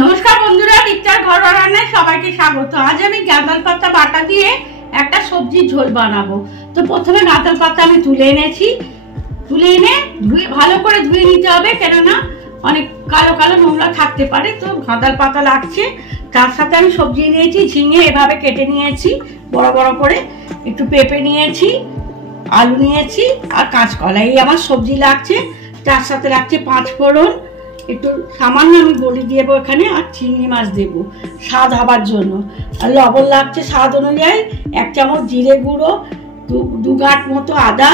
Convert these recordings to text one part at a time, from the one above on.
নমস্কার বন্ধুরা, রিক্তার ঘরোয়া রান্নায় সবাইকে স্বাগত। আজ আমি গাঁদাল পাতা বাটা দিয়ে একটা সবজির ঝোল বানাবো। তো প্রথমে গাঁদাল পাতা আমি তুলে এনেছি। তুলে এনে ভালো করে ধুয়ে নিতে হবে, কেননা অনেক কালো কালো নোংরা থাকতে পারে। তো গাঁদাল পাতা লাগছে। তার সাথে আমি সবজি নিয়েছি, ঝিঙে এভাবে কেটে নিয়েছি বড় বড় করে, একটু পেঁপে নিয়েছি, আলু নিয়েছি আর কাঁচকলা। এই আমার সবজি লাগছে। তার সাথে লাগছে 5 ফোড়ন, একটু সামান্য আমি বড়ি দেবো এখানে, আর চিংড়ি মাছ দেবো স্বাদ হবার জন্য। আর লবণ লাগছে স্বাদ অনুযায়ী, 1 চামচ জিরে গুঁড়ো, 2 গাঁট মতো আদা,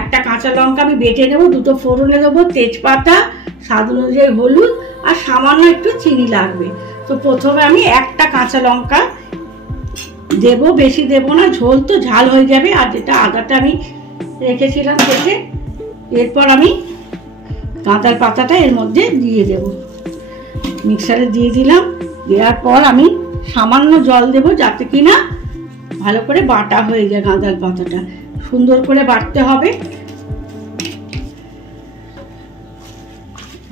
একটা কাঁচা লঙ্কা আমি বেটে নেবো, 2টো ফোড়নে দেবো, তেজপাতা, স্বাদ অনুযায়ী হলুদ আর সামান্য একটু চিনি লাগবে। তো প্রথমে আমি একটা কাঁচা লঙ্কা দেবো, বেশি দেবো না, ঝোল তো ঝাল হয়ে যাবে। আর যেটা আদাটা আমি রেখেছিলাম কেটে, এরপর আমি গাঁদাল পাতাটা এর মধ্যে দিয়ে দেব। মিক্সারে দিয়ে দিলাম। দেওয়ার পর আমি সামান্য জল দেব, যাতে কিনা ভালো করে বাটা হয়ে যায়। গাঁদাল পাতাটা সুন্দর করে বাটতে হবে।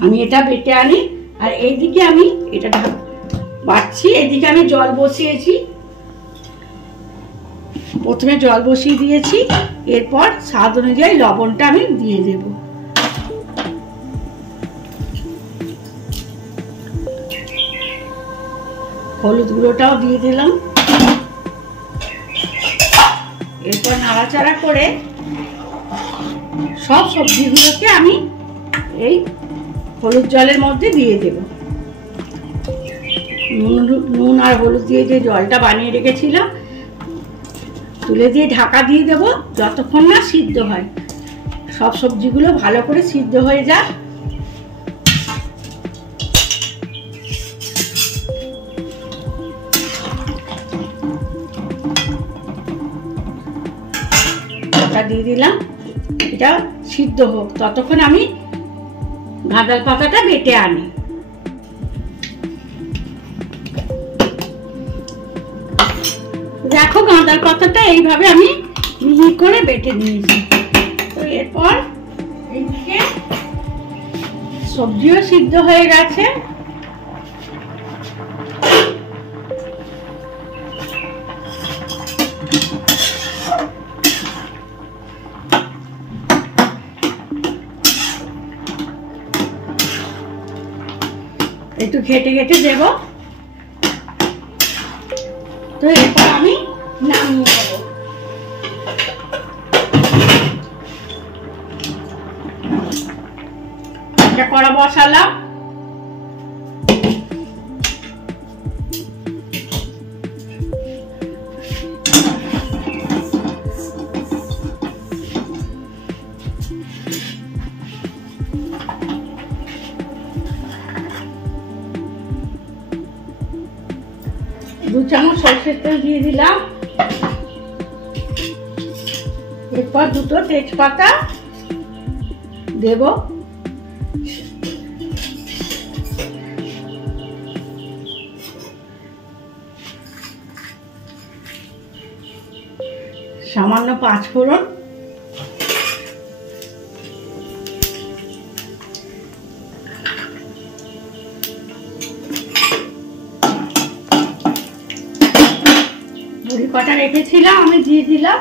আমি এটা বেটে আনি, আর এইদিকে আমি এটা বাটছি। এইদিকে আমি জল বসিয়েছি। প্রথমে জল বসিয়ে দিয়েছি, এরপর স্বাদ অনুযায়ী লবণটা আমি দিয়ে দেব। হলুদ গুঁড়োটাও দিয়ে দিলাম। এরপর নাড়াচাড়া করে সব সবজিগুলোকে আমি এই হলুদ জলের মধ্যে দিয়ে দেব। নুন আর হলুদ দিয়ে যে জলটা বানিয়ে রেখেছিলাম, তুলে দিয়ে ঢাকা দিয়ে দেব যতক্ষণ না সিদ্ধ হয়। সব সবজিগুলো ভালো করে সিদ্ধ হয়ে যায়। দিয়ে দিলাম, এটা সিদ্ধ হোক, ততক্ষণ আমি গাঁদাল পাতাটা বেটে আনি। দেখো, গাঁদাল পাতাটা এইভাবে আমি মিহি করে বেটে নিয়েছি। তো এরপর এইদিকে সবজিও সিদ্ধ হয়ে গেছে। একটু ঘেটে ঘেটে দেব। তো এরপর আমি নামিয়ে দেব। একটা কড়া বসালাম। দু চামচ সরষের তেল দিয়ে দিলাম। এরপর 2টো তেজপাতা দেব। সামান্য 5 ফোড়ন, বড়ি কটা রেখেছিলাম আমি দিয়ে দিলাম।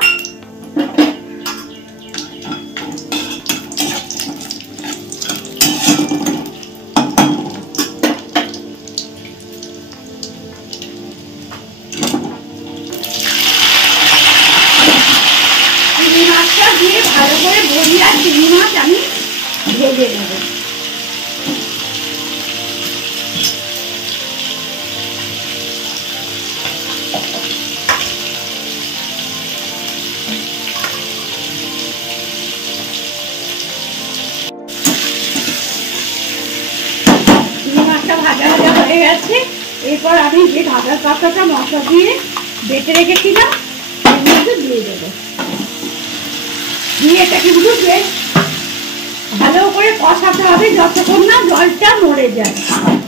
চিংড়ি মাছটা দিয়ে ভালো করে বড়ি আর চিংড়ি মাছ আমি ভেজে নেব। ভাজা ভাজা হয়ে গেছে। এরপর আমি যে গাঁদাল পাতাটা মশলা দিয়ে বেটে রেখেছিলাম এর মধ্যে দিয়ে দেবো। দিয়ে এটাকে কিন্তু বেশ ভালো করে কষাতে হবে যতক্ষণ না জলটা মরে যায়।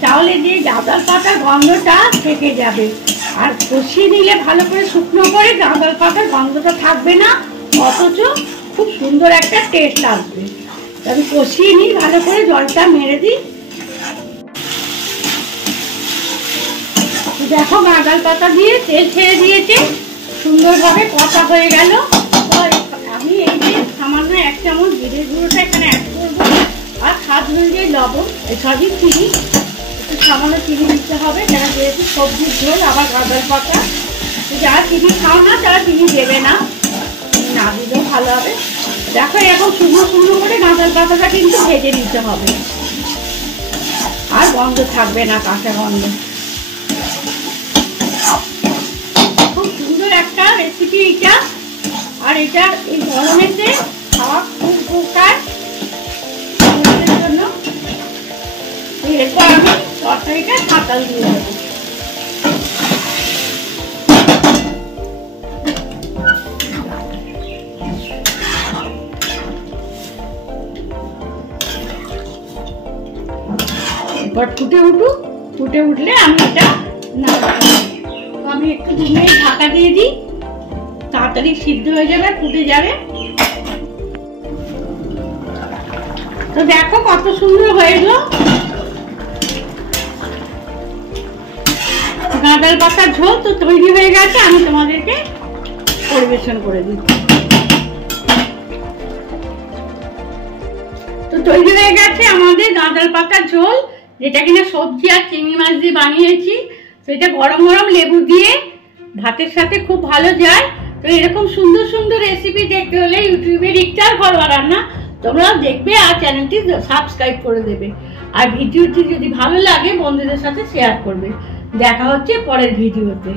তাহলে দিয়ে গাঁদাল পাতার গন্ধটা থেকে যাবে। আর কষিয়ে নিলে ভালো করে শুকনো করে গাঁদাল পাতার গন্ধটা থাকবে না, অথচ খুব সুন্দর একটা টেস্ট আসবে। আমি কষিয়ে নিই ভালো করে, জলটা মেরে দিই। দেখো গাঁদাল পাতা দিয়ে তেল ছেড়ে দিয়েছে, সুন্দরভাবে কষা হয়ে গেল। আমি এই যে সামান্য 1 চামচ জিরের গুঁড়োটা এখানে অ্যাড করবো, আর স্বাদ অনুযায়ী লবণ, সবই চিনি, একটু সামান্য চিনি দিতে হবে, যারা যেহেতু সবজির ঝোল আবার গাঁদাল পাতা, যারা চিনি খাও না তারা চিনি দেবে না, না দিলেও ভালো হবে। দেখো এরকম শুকনো শুকনো করে গাঁদাল পাতাটা কিন্তু ভেজে নিতে হবে, আর গন্ধ থাকবে না, কাঁচা গন্ধ। খুব সুন্দর একটা রেসিপি এটা, আর এটা এই গরমেতে খাওয়া খুব উপকার জন্য। এরপর আমি তরকারিটা ছাঁকাল দিয়ে দেবো। এবার ফুটে উঠলে আমি এটা আমি একটু 2 মিনিট ঢাকা দিয়ে দিই, তাড়াতাড়ি সিদ্ধ হয়ে যাবে, ফুটে যাবে। তো দেখো কত সুন্দর হয়ে গেল গাঁদাল পাতার ঝোল। তো তৈরি হয়ে গেছে, আমি তোমাদেরকে পরিবেশন করে দিচ্ছি। তো তৈরি হয়ে গেছে আমাদের গাঁদাল পাতার ঝোল, যেটা কিনা সবজি আর চিংড়ি মাছ দিয়ে বানিয়েছি। সেটা গরম গরম লেবু দিয়ে ভাতের সাথে খুব ভালো যায়। তো এরকম সুন্দর সুন্দর রেসিপি দেখতে হলে ইউটিউবে রিক্তার ঘরোয়া রান্না তোমরা দেখবে, আর চ্যানেলটি সাবস্ক্রাইব করে দেবে, আর ভিডিওটি যদি ভালো লাগে বন্ধুদের সাথে শেয়ার করবে। দেখা হচ্ছে পরের ভিডিওতে।